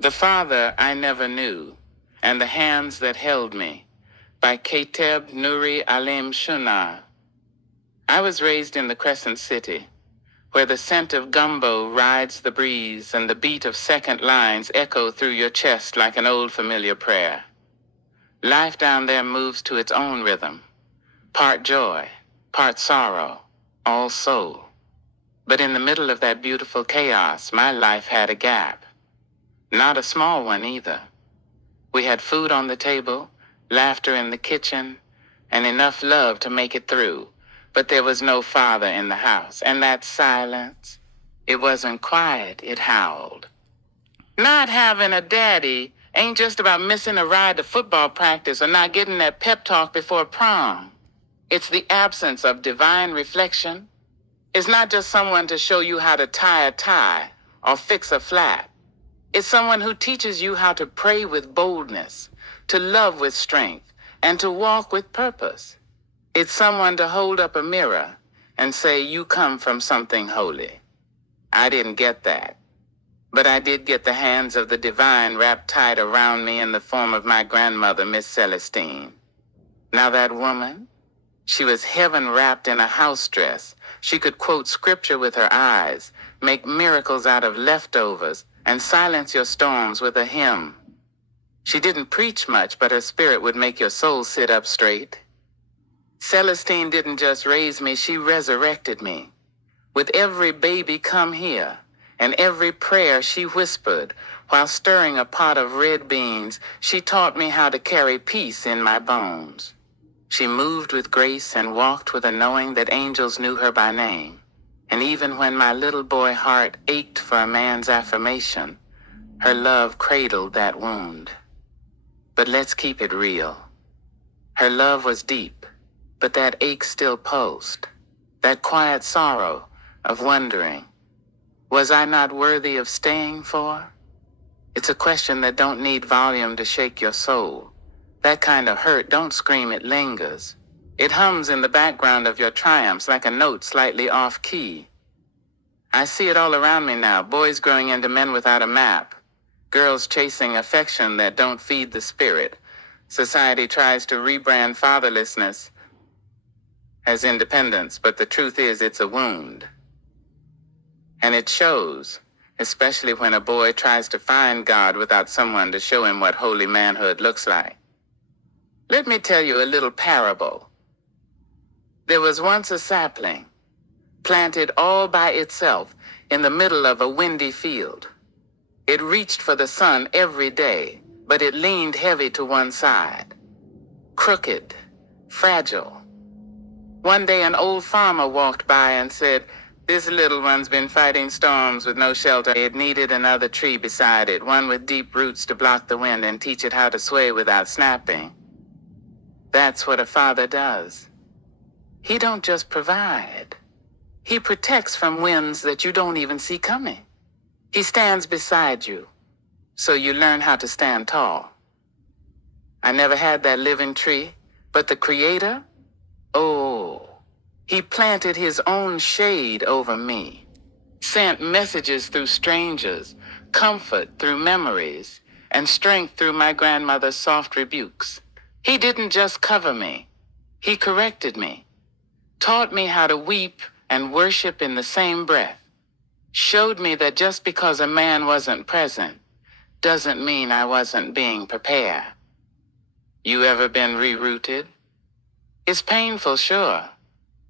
The Father I Never Knew, and the Hands That Held Me, by Kateb Nuri Alim Shuna. I was raised in the Crescent City, where the scent of gumbo rides the breeze and the beat of second lines echo through your chest like an old familiar prayer. Life down there moves to its own rhythm, part joy, part sorrow, all soul. But in the middle of that beautiful chaos, my life had a gap. Not a small one either. We had food on the table, laughter in the kitchen, and enough love to make it through. But there was no father in the house, and that silence, it wasn't quiet, it howled. Not having a daddy ain't just about missing a ride to football practice or not getting that pep talk before prom. It's the absence of divine reflection. It's not just someone to show you how to tie a tie or fix a flat. It's someone who teaches you how to pray with boldness, to love with strength, and to walk with purpose. It's someone to hold up a mirror and say, you come from something holy. I didn't get that, but I did get the hands of the divine wrapped tight around me in the form of my grandmother, Miss Celestine. Now that woman, she was heaven wrapped in a house dress. She could quote scripture with her eyes, make miracles out of leftovers, and silence your storms with a hymn. She didn't preach much, but her spirit would make your soul sit up straight. Celestine didn't just raise me, she resurrected me. With every baby come here, and every prayer she whispered, while stirring a pot of red beans, she taught me how to carry peace in my bones. She moved with grace and walked with a knowing that angels knew her by name. And even when my little boy heart ached for a man's affirmation, her love cradled that wound. But let's keep it real. Her love was deep, but that ache still pulsed. That quiet sorrow of wondering, was I not worthy of staying for? It's a question that don't need volume to shake your soul. That kind of hurt don't scream, it lingers. It hums in the background of your triumphs like a note slightly off key. I see it all around me now, boys growing into men without a map, girls chasing affection that don't feed the spirit. Society tries to rebrand fatherlessness as independence, but the truth is it's a wound. And it shows, especially when a boy tries to find God without someone to show him what holy manhood looks like. Let me tell you a little parable. There was once a sapling, planted all by itself in the middle of a windy field. It reached for the sun every day, but it leaned heavy to one side. Crooked, fragile. One day an old farmer walked by and said, this little one's been fighting storms with no shelter. It needed another tree beside it, one with deep roots to block the wind and teach it how to sway without snapping. That's what a father does. He don't just provide. He protects from winds that you don't even see coming. He stands beside you, so you learn how to stand tall. I never had that living tree, but the Creator, oh, He planted His own shade over me, sent messages through strangers, comfort through memories, and strength through my grandmother's soft rebukes. He didn't just cover me, He corrected me, taught me how to weep and worship in the same breath, showed me that just because a man wasn't present doesn't mean I wasn't being prepared. You ever been rerouted? It's painful, sure,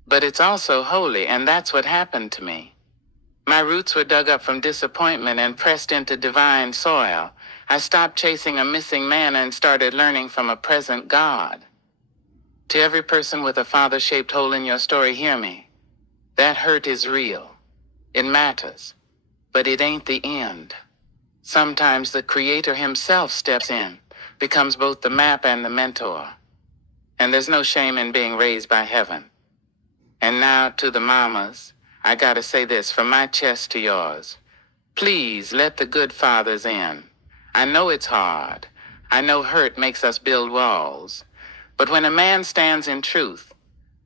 but it's also holy, and that's what happened to me. My roots were dug up from disappointment and pressed into divine soil. I stopped chasing a missing man and started learning from a present God. To every person with a father-shaped hole in your story, hear me. That hurt is real. It matters, but it ain't the end. Sometimes the Creator Himself steps in, becomes both the map and the mentor. And there's no shame in being raised by heaven. And now to the mamas, I gotta say this from my chest to yours. Please let the good fathers in. I know it's hard. I know hurt makes us build walls. But when a man stands in truth,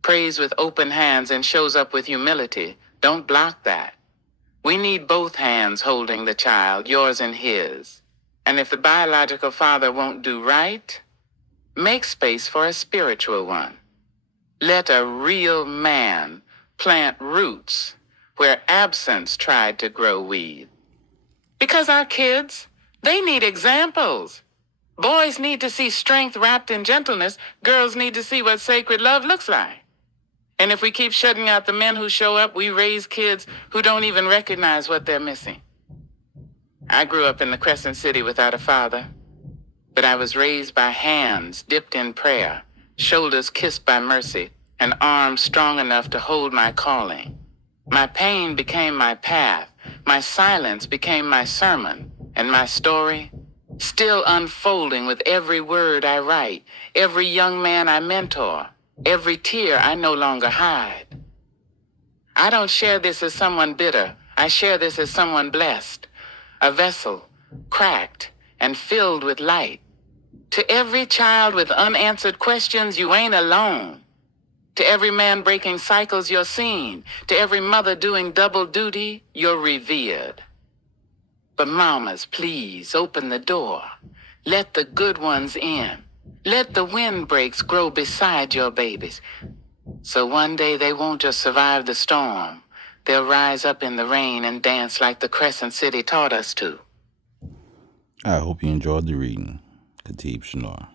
prays with open hands, and shows up with humility, don't block that. We need both hands holding the child, yours and his. And if the biological father won't do right, make space for a spiritual one. Let a real man plant roots where absence tried to grow weed. Because our kids, they need examples. Boys need to see strength wrapped in gentleness. Girls need to see what sacred love looks like. And if we keep shutting out the men who show up, we raise kids who don't even recognize what they're missing. I grew up in the Crescent City without a father, but I was raised by hands dipped in prayer, shoulders kissed by mercy, and arms strong enough to hold my calling. My pain became my path, my silence became my sermon, and my story, still unfolding with every word I write, every young man I mentor, every tear I no longer hide. I don't share this as someone bitter. I share this as someone blessed, a vessel cracked and filled with light. To every child with unanswered questions, you ain't alone. To every man breaking cycles, you're seen. To every mother doing double duty, you're revered. But mamas, please open the door. Let the good ones in. Let the windbreaks grow beside your babies. So one day they won't just survive the storm. They'll rise up in the rain and dance like the Crescent City taught us to. I hope you enjoyed the reading. Khatib Shanor.